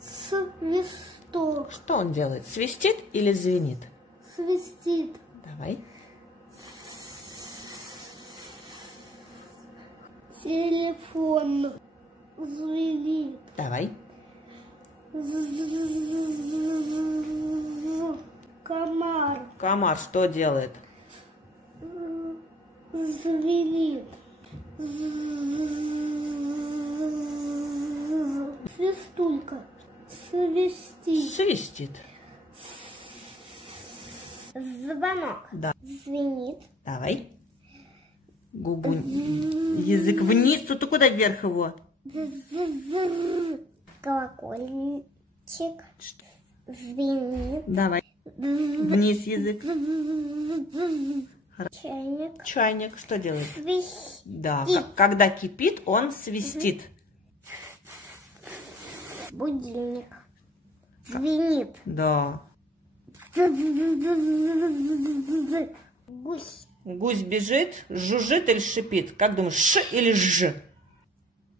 Свисток. Что он делает? Свистит или звенит? Свистит. Давай. Телефон звенит. Давай. Комар Комар что делает? звенит. Свистулька свистит. Свистит. Звонок Да. звенит. Давай. Губу, язык вниз, тут куда вверх его? Колокольчик звенит. Давай. Вниз язык. Чайник Чайник что делает? свистит. Да, когда кипит, он свистит. Будильник звенит. Да. Гусь Гусь бежит, жужжит или шипит? Как думаешь, ш или ж?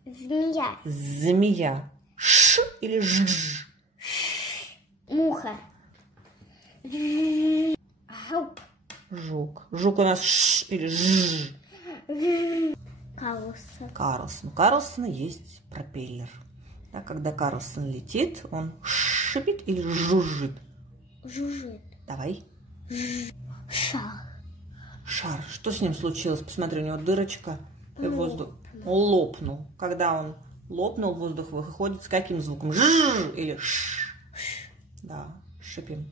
змея. Змея. Ш или ж? Муха. Жук. Жук. Жук у нас ш или ж? Карлсон. Карлсон. У Карлсона есть пропеллер. Да, когда Карлсон летит, он шипит или жужжит? Жужжит. Давай. Шар. Шар. Что с ним случилось? Посмотри, у него дырочка и воздух. Он лопнул. Когда он лопнул, воздух выходит с каким звуком? Ж или ш? Да, шипим.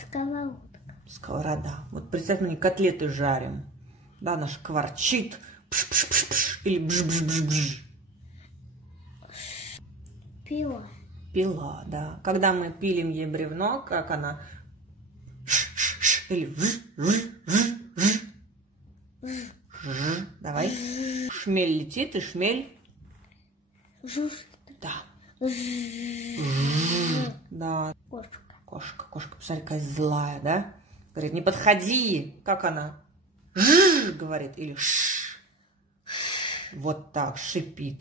Сковородка. Сковорода. Вот представь, мы котлеты жарим. Да, она шкварчит. Пш-пш-пш-пш. Или бж-бж-бж-бж. Пила. Пила, да. Когда мы пилим ей бревно, как она? Ш-ш-ш. Или ж-ж-ж-ж. Ж. Давай. Шмель летит, и шмель. Жужжит. Да. Да. Кошка. Кошка, кошка, посмотри, какая злая, да? Говорит, не подходи. Как она? Ж, говорит, или ш. Вот так, шипит.